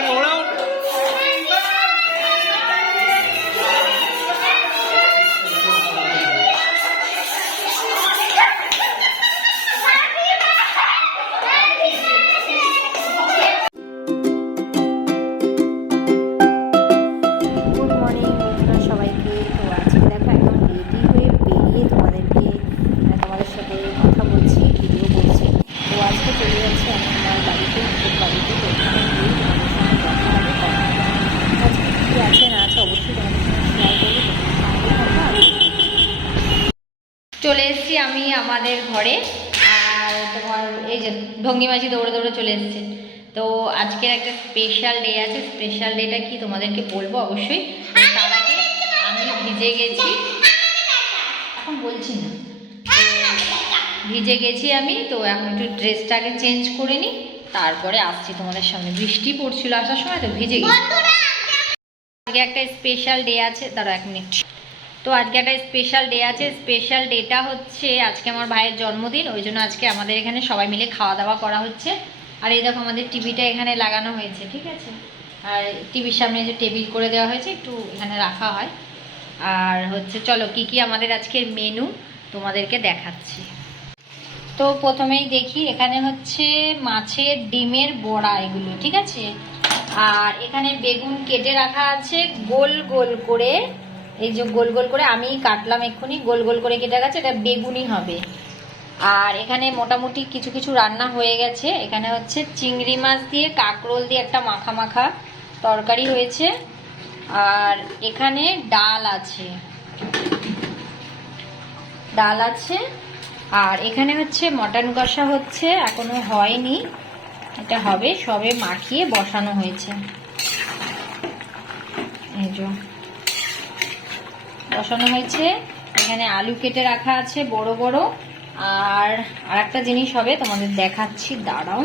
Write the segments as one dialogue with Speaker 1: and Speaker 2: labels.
Speaker 1: আর ওরাও আমাদের ঘরে, আর তোমার এই যে ঢঙ্গি মাঝি দৌড়ে দৌড়ে চলে এসেছে। তো আজকের একটা স্পেশাল ডে আছে স্পেশাল ডেটা কি তোমাদেরকে বলব অবশ্যই? তার আগে আমি ভিজে গেছি। এখন বলছি না। ভিজে গেছি আমি, তো এখন একটু ড্রেসটাকে চেঞ্জ করে নিই, তারপরে আসছি তোমাদের সামনে। বৃষ্টি পড়ছিল আসার সময়, তো ভিজে গেছি। আজকে একটা স্পেশাল ডে আছে দাঁড়া এক মিনিট তো আজকে একটা স্পেশাল ডে আছে। স্পেশাল ডেটা হচ্ছে আজকে আমার ভাইয়ের জন্মদিন, ওই জন্য আজকে আমাদের এখানে সবাই মিলে খাওয়া দাওয়া করা হচ্ছে। আর এই দেখো আমাদের টিভিটা এখানে লাগানো হয়েছে, ঠিক আছে? আর টিভির সামনে যে টেবিল করে দেওয়া হয়েছে, একটু এখানে রাখা হয়। আর হচ্ছে, চলো কি কি আমাদের আজকের মেনু তোমাদেরকে দেখাচ্ছি। তো প্রথমেই দেখি, এখানে হচ্ছে মাছের ডিমের বড়া এগুলো, ঠিক আছে? আর এখানে বেগুন কেটে রাখা আছে, গোল গোল করে এই যে গোল গোল করে আমি কাটলাম এক্ষুনি, গোল গোল করে কেটে গেছে, এটা বেগুনি হবে। আর এখানে মোটামুটি কিছু কিছু রান্না হয়ে গেছে। এখানে হচ্ছে চিংড়ি মাছ দিয়ে কাকরোল দিয়ে একটা মাখা মাখা তরকারি হয়েছে। আর এখানে ডাল আছে। ডাল আছে। আর এখানে হচ্ছে মটন কষা হচ্ছে, এখনও হয়নি। এটা হবে, সবে মাখিয়ে বসানো হয়েছে। এই বসানো হয়েছে। এখানে আলু কেটে রাখা আছে বড় বড়। আর আর একটা জিনিস হবে, তোমাদের দেখাচ্ছি, দাঁড়াও।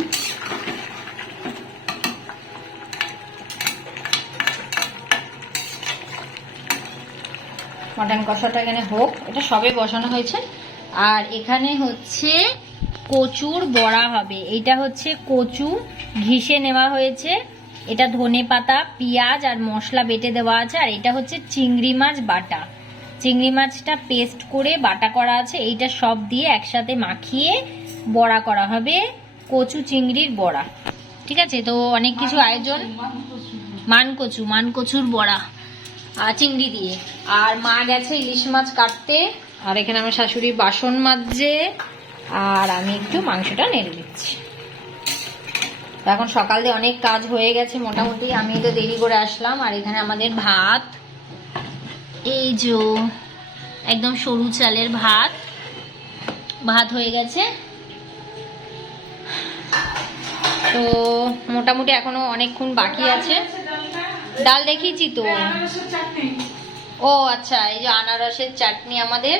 Speaker 1: মটন কষাটা এখানে হোক, এটা সবে বসানো হয়েছে। আর এখানে হচ্ছে কচুর বড়া হবে। এটা হচ্ছে কচু ঘিসে নেওয়া হয়েছে। এটা ধনে পাতা পেঁয়াজ আর মশলা বেটে দেওয়া আছে। আর এটা হচ্ছে চিংড়ি মাছ বাটা। চিংড়ি মাছটা পেস্ট করে বাটা করা আছে। এইটা সব দিয়ে একসাথে মাখিয়ে বড়া করা হবে। কচু চিংড়ির বড়া। ঠিক আছে? তো অনেক কিছু আয়োজন। মানকচু, মানকচুর বড়া। আর চিংড়ি দিয়ে। আর মা গেছে ইলিশ মাছ কাটতে। আর এখানে আমার শাশুড়ি বাসন মাজছে। আর আমি একটু মাংসটা নেড়ে দিচ্ছি এখন সকাল দিয়ে অনেক কাজ হয়ে গেছে মোটামুটি। আমি তো দেরি করে আসলাম। আর এখানে আমাদের ভাত। এই যে একদম সরু চালের ভাত। ভাত হয়ে গেছে। তো মোটামুটি এখনও অনেকক্ষণ বাকি আছে। ডাল দেখিয়েছি তো। ও আচ্ছা এই যে আনারসের চাটনি আমাদের।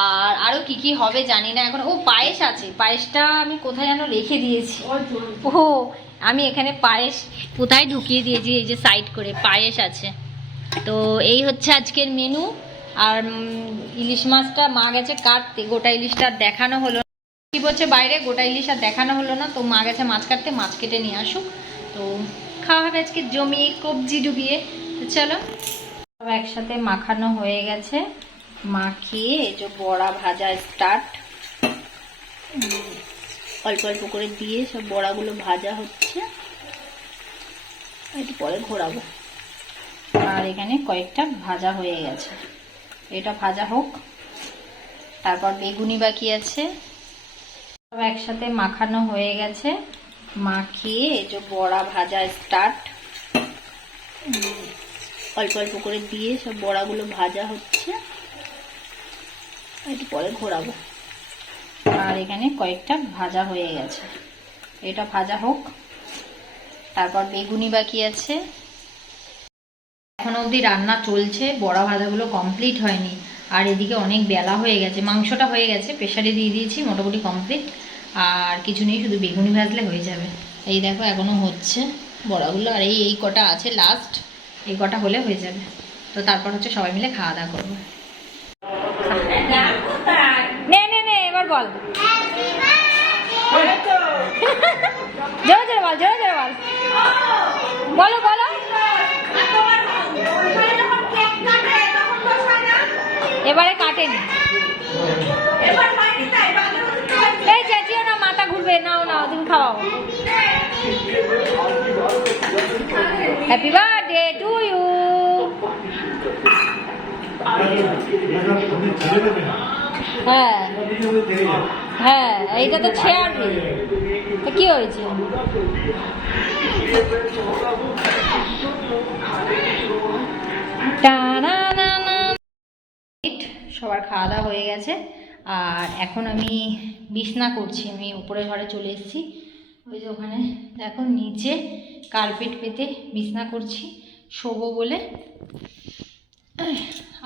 Speaker 1: আর আরও কি কি হবে জানি না এখন। ও পায়েস আছে। পায়েসটা আমি কোথায় যেন রেখে দিয়েছি। ও আমি এখানে পায়েস কোথায় ঢুকিয়ে দিয়েছি? এই যে সাইড করে পায়েস আছে। তো এই হচ্ছে আজকের মেনু আর ইলিশ মাছটা মা গেছে কাটতে। গোটা ইলিশটা দেখানো হলো। কি বলছে বাইরে, গোটা ইলিশ আর দেখানো হলো না। তো মা গেছে মাছ কাটতে, মাছ কেটে নিয়ে আসুক। তো খাওয়া হবে আজকে জমিয়ে কবজি ডুবিয়ে। তো চলো। সব একসাথে মাখানো হয়ে গেছে। মাখিয়ে যে বড়া ভাজা স্টার্ট অল্প অল্প করে দিয়ে সব বড়াগুলো ভাজা হচ্ছে। একটু পরে ঘোরাবো। আর এখানে কয়েকটা ভাজা হয়ে গেছে। এটা ভাজা হোক। তারপর বেগুনি বাকি আছে। সব একসাথে মাখানো হয়ে গেছে। মাখিয়ে এই যে বড়া ভাজা স্টার্ট অল্প অল্প করে দিয়ে সব বড়াগুলো ভাজা হচ্ছে। একটু পরে ঘোরাবো। আর এখানে কয়েকটা ভাজা হয়ে গেছে। এটা ভাজা হোক। তারপর বেগুনি বাকি আছে। এখনও অবধি রান্না চলছে, বড়া ভাজাগুলো কমপ্লিট হয়নি। আর এদিকে অনেক বেলা হয়ে গেছে, মাংসটা হয়ে গেছে প্রেশারে দিয়ে দিয়েছি, মোটামুটি কমপ্লিট আর কিছু নেই, শুধু বেগুনি ভাজলে হয়ে যাবে। এই দেখো এখনও হচ্ছে বড়াগুলো, আর এই এই কটা আছে লাস্ট এই কটা হলে হয়ে যাবে। তো তারপর হচ্ছে সবাই মিলে খাওয়া দাওয়া করব। এবার বল। জোরে জোরে বল, জোরে জোরে বল। বলো বলো। এবারে কাটেনি। এই চেঁচিও না মাথা ঘুরবে। নাও নাও তুমি খাওয়াও। হ্যাপি বার্থডে টু ইউ হ্যাঁ। হ্যাঁ এইটা তো কি হয়েছে। সবার খাওয়া দাওয়া হয়ে গেছে। আর এখন আমি বিছনা করছি, আমি উপরে ঘরে চলে এসেছি। ওই যে ওখানে, দেখো নিচে কার্পেট পেতে বিছনা করছি, শোবো বলে।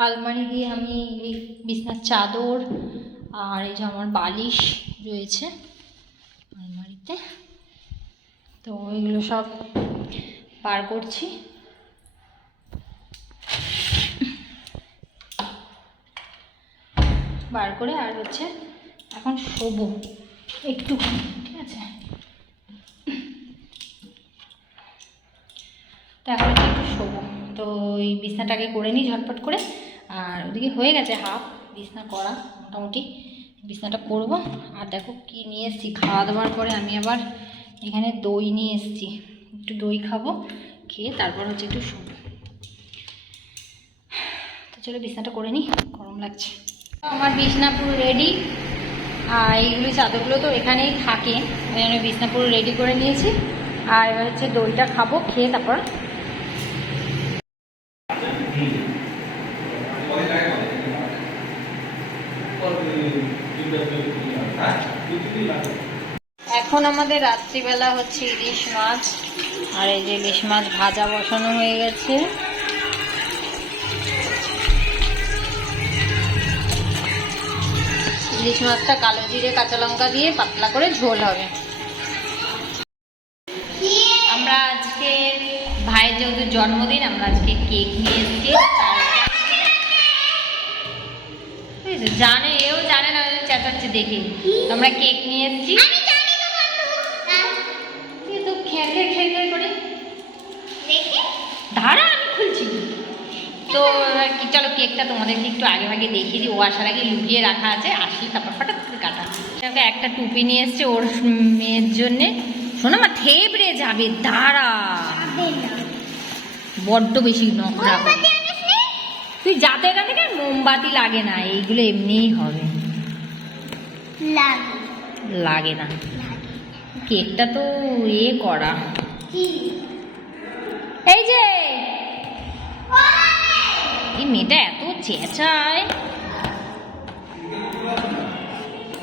Speaker 1: আলমারি দিয়ে আমি এই বিছনার চাদর আর এই যে আমার বালিশ রয়েছে আলমারিতে। তো এগুলো সব পার করছি। বার করে আর হচ্ছে এখন শোবো একটু ঠিক আছে? তো এখন একটু শোবো। তো এই বিছনাটাকে করে নিই ঝটপট করে। আর ওদিকে হয়ে গেছে হাফ বিছনা করা মোটামুটি। বিছনাটা করব। আর দেখো কি নিয়ে এসেছি। খাওয়া দাওয়ার পরে আমি আবার এখানে দই নিয়ে এসেছি। একটু দই খাব, খেয়ে তারপর হচ্ছে একটু শোবো। তো চলো বিছনাটা করে নিই, গরম লাগছে। আমার বিছনা পুরো রেডি আর এইগুলো চাদরগুলো তো এখানেই থাকে। ওই জন্য বিছনা রেডি করে নিয়েছি। আর এবার হচ্ছে দইটা খাব, খেয়ে তারপর। এখন আমাদের রাত্রিবেলা হচ্ছে ইলিশ মাছ। আর এই যে ইলিশ মাছ ভাজা বসানো হয়ে গেছে। ইলিশ মাছটা কালো জিরে কাঁচা লঙ্কা দিয়ে পাতলা করে ঝোল হবে। আমরা আজকে ভাইয়ের যেহেতু জন্মদিন আমরা আজকে কেক নিয়ে এসেছি। জানে এও জানে না চেঁচাচ্ছে দেখি। আমরা কেক নিয়ে এসেছি তুই তো খেয়ে খেয়ে খেয়ে খেয়ে করে ধারা আমি খুলছি তো কি চলো কেকটা তোমাদেরকে একটু আগে ভাগে দেখিয়ে দিই। ও আসার আগে লুকিয়ে রাখা আছে আসলে তারপর ফটাক করে কাটা। দেখো একটা টুপি নিয়ে এসছে ওর মেয়ের জন্যে। শোনো মা থেবড়ে যাবে দাঁড়া। বড্ড বেশি নকরা তুই যাতে এখান থেকে মোমবাতি লাগে না এইগুলো এমনিই হবে। লাগে। না। কেকটা তো এ করা। এই যে মেয়েটা এত চেঁচায়।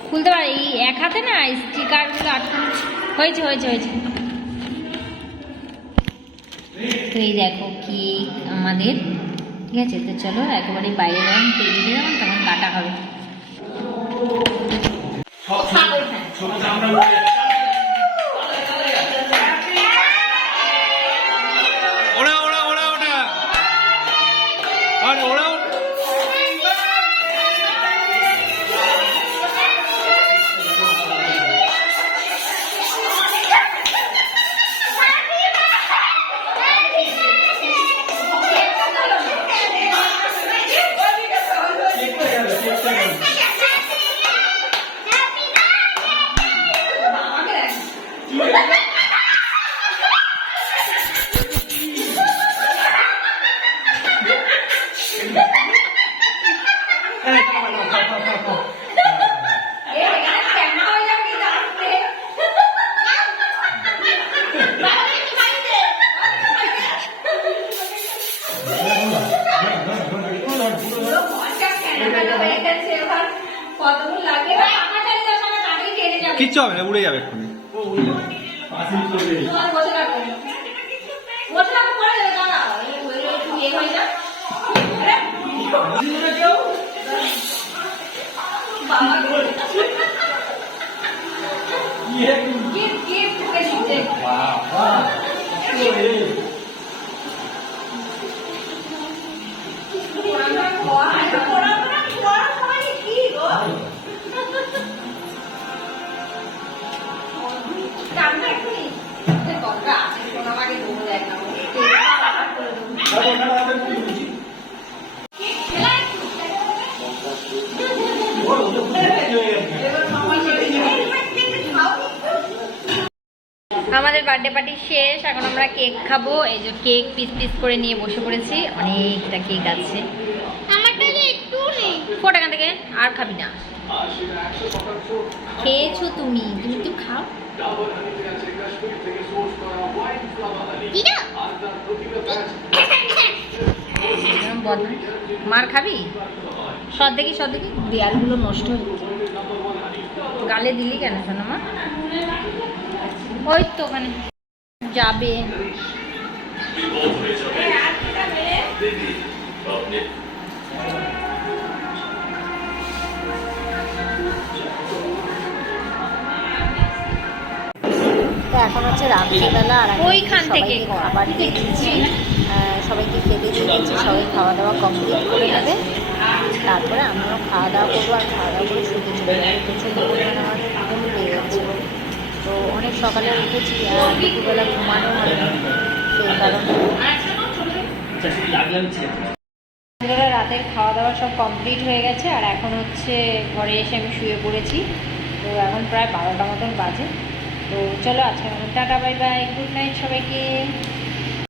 Speaker 1: খুলতে পারে এই এক হাতে না স্টিকারগুলো আটকানো হয়েছে হয়েছে হয়েছে। তো এই দেখো কি আমাদের। ঠিক আছে তো চলো একেবারে বাইরে যখন টেবিলে যখন তখন কাটা হবে।
Speaker 2: কিচ্ছু হবে না উড়ে যাবে এক্ষুনি। দরকার
Speaker 1: আমাদের বার্থডে পার্টি শেষ এখন আমরা কেক খাব। এই যে কেক পিস পিস করে নিয়ে বসে পড়েছি। অনেকটা কেক আছে। ফোট এখান থেকে আর খাবি না। খেয়েছো তুমি তুমি একটু খাও। মার খাবি? সদ দেখি সদ দেখি। দেয়ালগুলো নষ্ট হয়ে গালে দিলি কেন? শোনো মা ওই তো ওখানে যাবে। এখন হচ্ছে রাত্রিবেলা আর ওইখান থেকে সবাইকে কর। খাবার দিয়ে দিচ্ছি। আহ, সবাইকে খেতে দিয়ে দিচ্ছি সবাই খাওয়া দাওয়া কমপ্লিট করে নেবে। তারপরে আমরাও খাওয়া দাওয়া করব আর খাওয়া দাওয়া করে শুতে চলে যাব। সকালে উঠেছি, আর দুপুরবেলা ঘুমানো হয়নি। বন্ধুরা রাতের খাওয়া দাওয়া সব কমপ্লিট হয়ে গেছে, আর এখন হচ্ছে ঘরে এসে আমি শুয়ে পড়েছি। তো এখন প্রায় বারোটা মতন বাজে। তো চলো আজকে tata bye bye good night সবাইকে।